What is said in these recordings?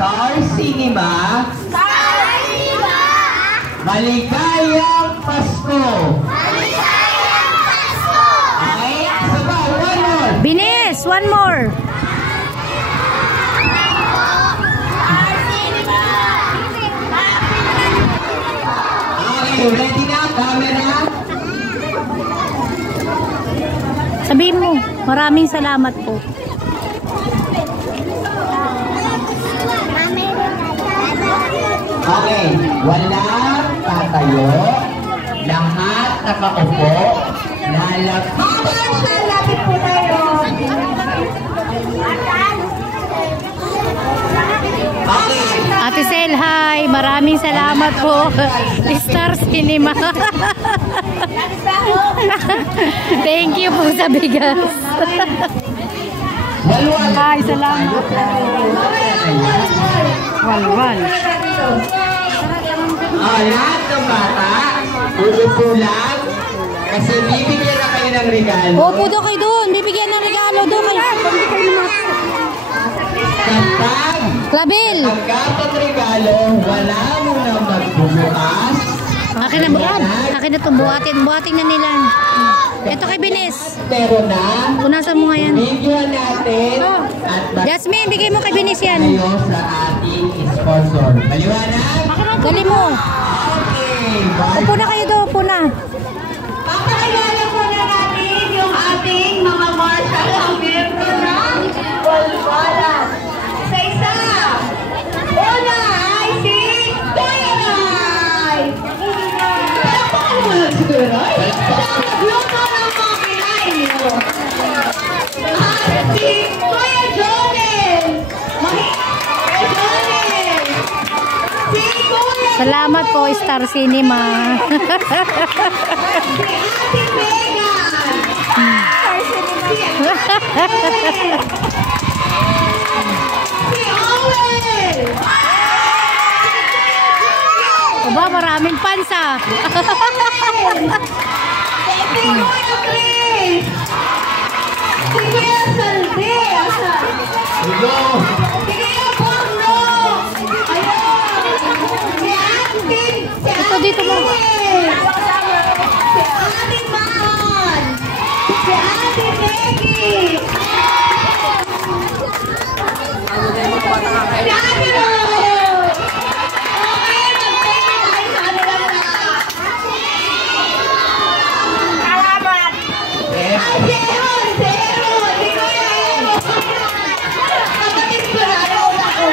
Star Cinema. Star Cinema. Maligayang Pasko. Maligayang Pasko. Okay, saba, one more. Binis, one more. Star Cinema. Okay, ready na, camera? Sabihin mo, maraming salamat po. Okay, walang tatayo, lahat nakaupo, lalapit po tayo. Okay. Ate Sel, hi. Maraming salamat po. Star Cinema. Thank you po sa bigas. Hi, salamat. Walwal. Lahat ng bata, uupo lang kasi bibigyan na kayo ng regalo. Opo doon kayo doon. Bibigyan ng regalo doon kayo. Kapag Labil. ang regalo, wala mo na magbubukas. Akin na buhat. Akin na ito. Buhatin na nila. Ito kay Binis. Pero na, punasan mo nga yan. bigyan natin at Jasmine, bigay mo kay Binis yan. kayo sa ating sponsor. Maliwanag? Dali mo. Okay. Upo na kayo doon. Upo na. Papakilala po na natin yung ating mga marshal ang miyembro ng Walwalan. Isa-isa. Una ay si Kuya Ray. Palakpakan mo lang si Kuya Ray. Nagluto ng mga kinain niyo. At si Kuya Jonel. Kuya Jonel. Si Kuya Salamat po, Star Cinema. Si Ate Megan. Si Owen. Aba, maraming pansa. Si Kuya Chris. Si Kuya Salde. Hello. Si Kuya Pablo. Ayun. Si Ate. Ito dito mo. Si Ate Man. Si Ate Becky. Si Ate Rose. Okay, mag-thank you tayo sa kanilang lahat. Salamat. Ay, si Eron. Si Eron. Si Kuya Eron. Kapatid ko na. Ayaw ako.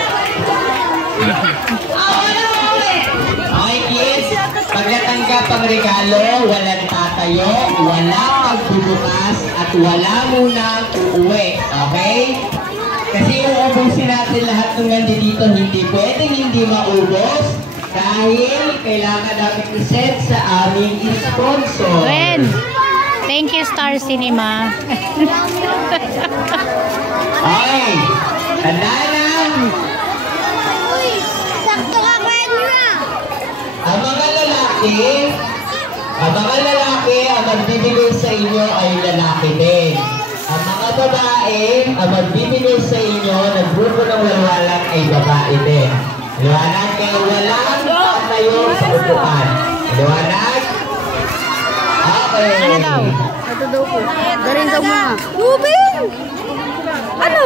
Wala mo ulit. Okay, kids. Pag natanggap ang regalo, walang tatayo, walang magbubukas, at wala munang uuwi. Okay? Kasi uubusin natin lahat ng nandito, hindi pwedeng hindi maubos dahil kailangan namin i-set sa aming sponsor. Ren, thank you, Star Cinema. Okay. Tandaan na. Sakto ka, Brenda. Ang mga lalaki, ang magbibigay sa inyo ay lalaki din. Ang mga babae, ang magbibigay sa inyo ng grupo ng walwalan ay babae din. Liwanag kayo, walang tayo sa upuan. Liwanag? Okay. Ano daw? Galing daw mga. Ruben! Ano?